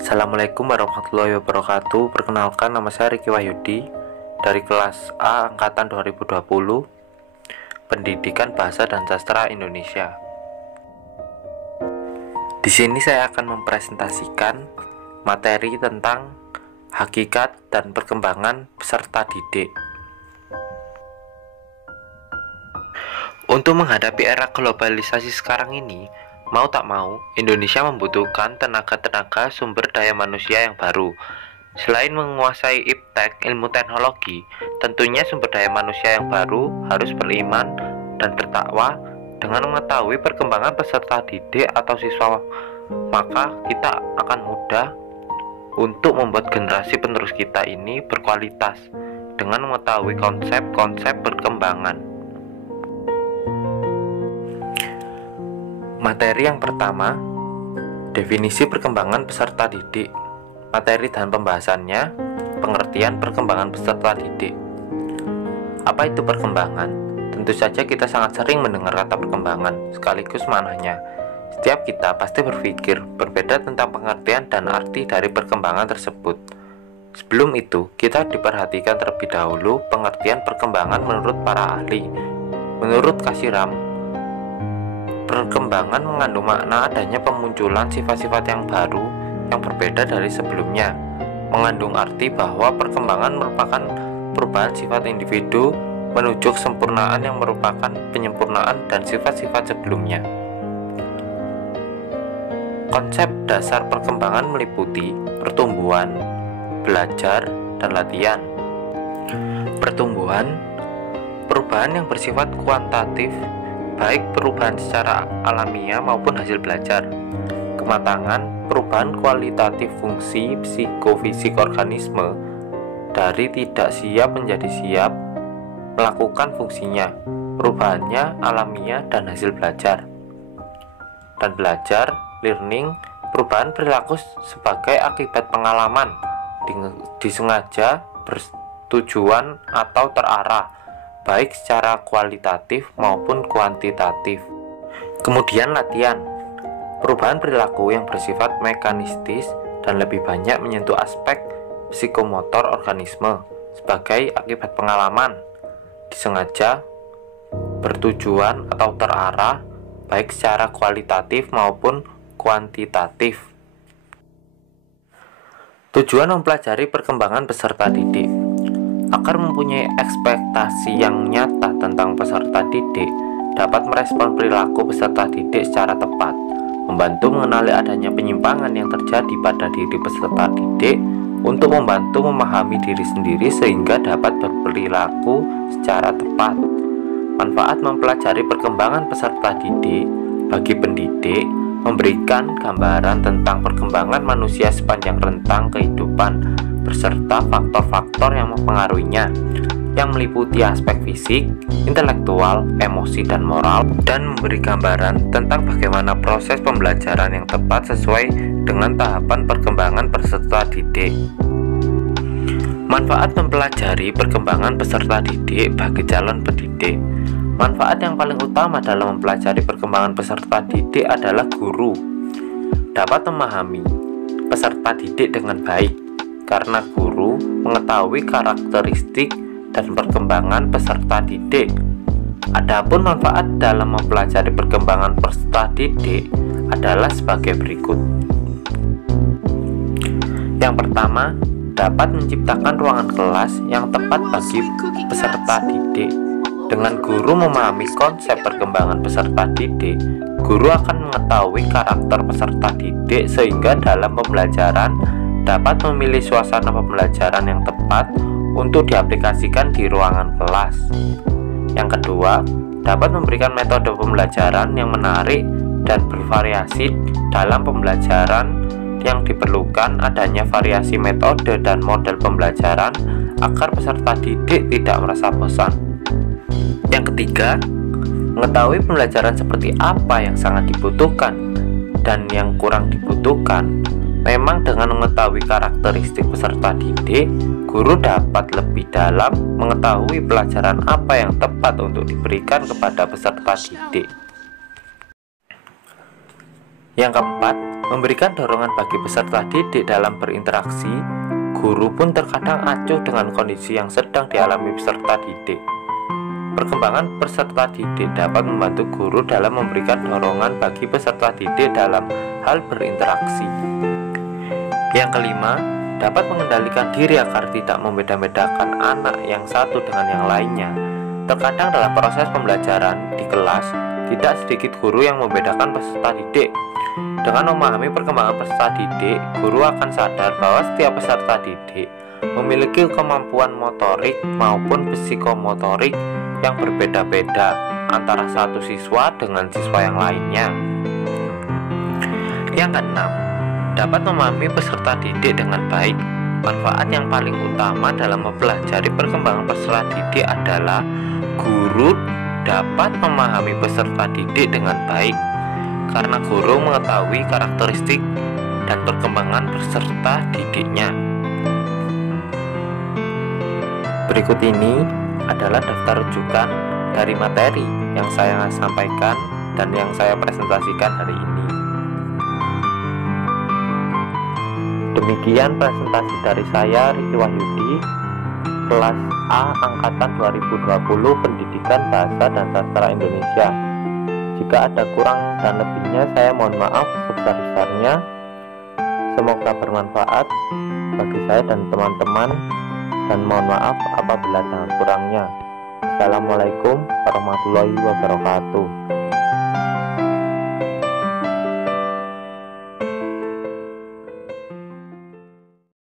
Assalamualaikum warahmatullahi wabarakatuh. Perkenalkan, nama saya Riki Wahyudi dari kelas A angkatan 2020, Pendidikan Bahasa dan Sastra Indonesia. Di sini saya akan mempresentasikan materi tentang hakikat dan perkembangan peserta didik. Untuk menghadapi era globalisasi sekarang ini, mau tak mau, Indonesia membutuhkan tenaga-tenaga sumber daya manusia yang baru. Selain menguasai iptek ilmu teknologi, tentunya sumber daya manusia yang baru harus beriman dan bertakwa dengan mengetahui perkembangan peserta didik atau siswa. Maka kita akan mudah untuk membuat generasi penerus kita ini berkualitas dengan mengetahui konsep-konsep perkembangan. Materi yang pertama, definisi perkembangan peserta didik. Materi dan pembahasannya, pengertian perkembangan peserta didik. Apa itu perkembangan? Tentu saja kita sangat sering mendengar kata perkembangan, sekaligus maknanya. Setiap kita pasti berpikir berbeda tentang pengertian dan arti dari perkembangan tersebut. Sebelum itu, kita diperhatikan terlebih dahulu pengertian perkembangan menurut para ahli. Menurut Kasiram, perkembangan mengandung makna adanya pemunculan sifat-sifat yang baru yang berbeda dari sebelumnya. Mengandung arti bahwa perkembangan merupakan perubahan sifat individu menuju kesempurnaan yang merupakan penyempurnaan dan sifat-sifat sebelumnya. Konsep dasar perkembangan meliputi pertumbuhan, belajar, dan latihan. Pertumbuhan, perubahan yang bersifat kuantitatif, baik perubahan secara alamiah maupun hasil belajar. Kematangan, perubahan kualitatif fungsi psikofisik organisme dari tidak siap menjadi siap melakukan fungsinya. Perubahannya alamiah dan hasil belajar. Dan belajar, learning, perubahan perilaku sebagai akibat pengalaman disengaja, bertujuan atau terarah, baik secara kualitatif maupun kuantitatif. Kemudian latihan, perubahan perilaku yang bersifat mekanistis dan lebih banyak menyentuh aspek psikomotor organisme sebagai akibat pengalaman, disengaja, bertujuan atau terarah, baik secara kualitatif maupun kuantitatif. Tujuan mempelajari perkembangan peserta didik. Agar mempunyai ekspektasi yang nyata tentang peserta didik, dapat merespon perilaku peserta didik secara tepat, membantu mengenali adanya penyimpangan yang terjadi pada diri peserta didik, untuk membantu memahami diri sendiri sehingga dapat berperilaku secara tepat. Manfaat mempelajari perkembangan peserta didik bagi pendidik, memberikan gambaran tentang perkembangan manusia sepanjang rentang kehidupan beserta faktor-faktor yang mempengaruhinya, yang meliputi aspek fisik, intelektual, emosi, dan moral, dan memberi gambaran tentang bagaimana proses pembelajaran yang tepat sesuai dengan tahapan perkembangan peserta didik. Manfaat mempelajari perkembangan peserta didik bagi calon pendidik. Manfaat yang paling utama dalam mempelajari perkembangan peserta didik adalah guru dapat memahami peserta didik dengan baik, karena guru mengetahui karakteristik dan perkembangan peserta didik. Adapun manfaat dalam mempelajari perkembangan peserta didik adalah sebagai berikut. Yang pertama, dapat menciptakan ruangan kelas yang tepat bagi peserta didik. Dengan guru memahami konsep perkembangan peserta didik, guru akan mengetahui karakter peserta didik sehingga dalam pembelajaran dapat memilih suasana pembelajaran yang tepat untuk diaplikasikan di ruangan kelas. Yang kedua, dapat memberikan metode pembelajaran yang menarik dan bervariasi. Dalam pembelajaran yang diperlukan adanya variasi metode dan model pembelajaran agar peserta didik tidak merasa bosan. Yang ketiga, mengetahui pembelajaran seperti apa yang sangat dibutuhkan dan yang kurang dibutuhkan. Memang dengan mengetahui karakteristik peserta didik, guru dapat lebih dalam mengetahui pelajaran apa yang tepat untuk diberikan kepada peserta didik. Yang keempat, Memberikan dorongan bagi peserta didik dalam berinteraksi, guru pun terkadang acuh dengan kondisi yang sedang dialami peserta didik. Perkembangan peserta didik dapat membantu guru dalam memberikan dorongan bagi peserta didik dalam hal berinteraksi. Yang kelima, dapat mengendalikan diri agar tidak membeda-bedakan anak yang satu dengan yang lainnya. Terkadang dalam proses pembelajaran di kelas, tidak sedikit guru yang membedakan peserta didik. Dengan memahami perkembangan peserta didik, guru akan sadar bahwa setiap peserta didik memiliki kemampuan motorik maupun psikomotorik yang berbeda-beda antara satu siswa dengan siswa yang lainnya. Yang keenam, dapat memahami peserta didik dengan baik. Manfaat yang paling utama dalam mempelajari perkembangan peserta didik adalah guru dapat memahami peserta didik dengan baik, karena guru mengetahui karakteristik dan perkembangan peserta didiknya. Berikut ini adalah daftar rujukan dari materi yang saya sampaikan dan yang saya presentasikan hari ini. Demikian presentasi dari saya, Riki Wahyudi, kelas A Angkatan 2020 Pendidikan Bahasa dan Sastra Indonesia. Jika ada kurang dan lebihnya, saya mohon maaf sebesar-besarnya. Semoga bermanfaat bagi saya dan teman-teman, dan mohon maaf apabila ada kurangnya. Assalamualaikum warahmatullahi wabarakatuh.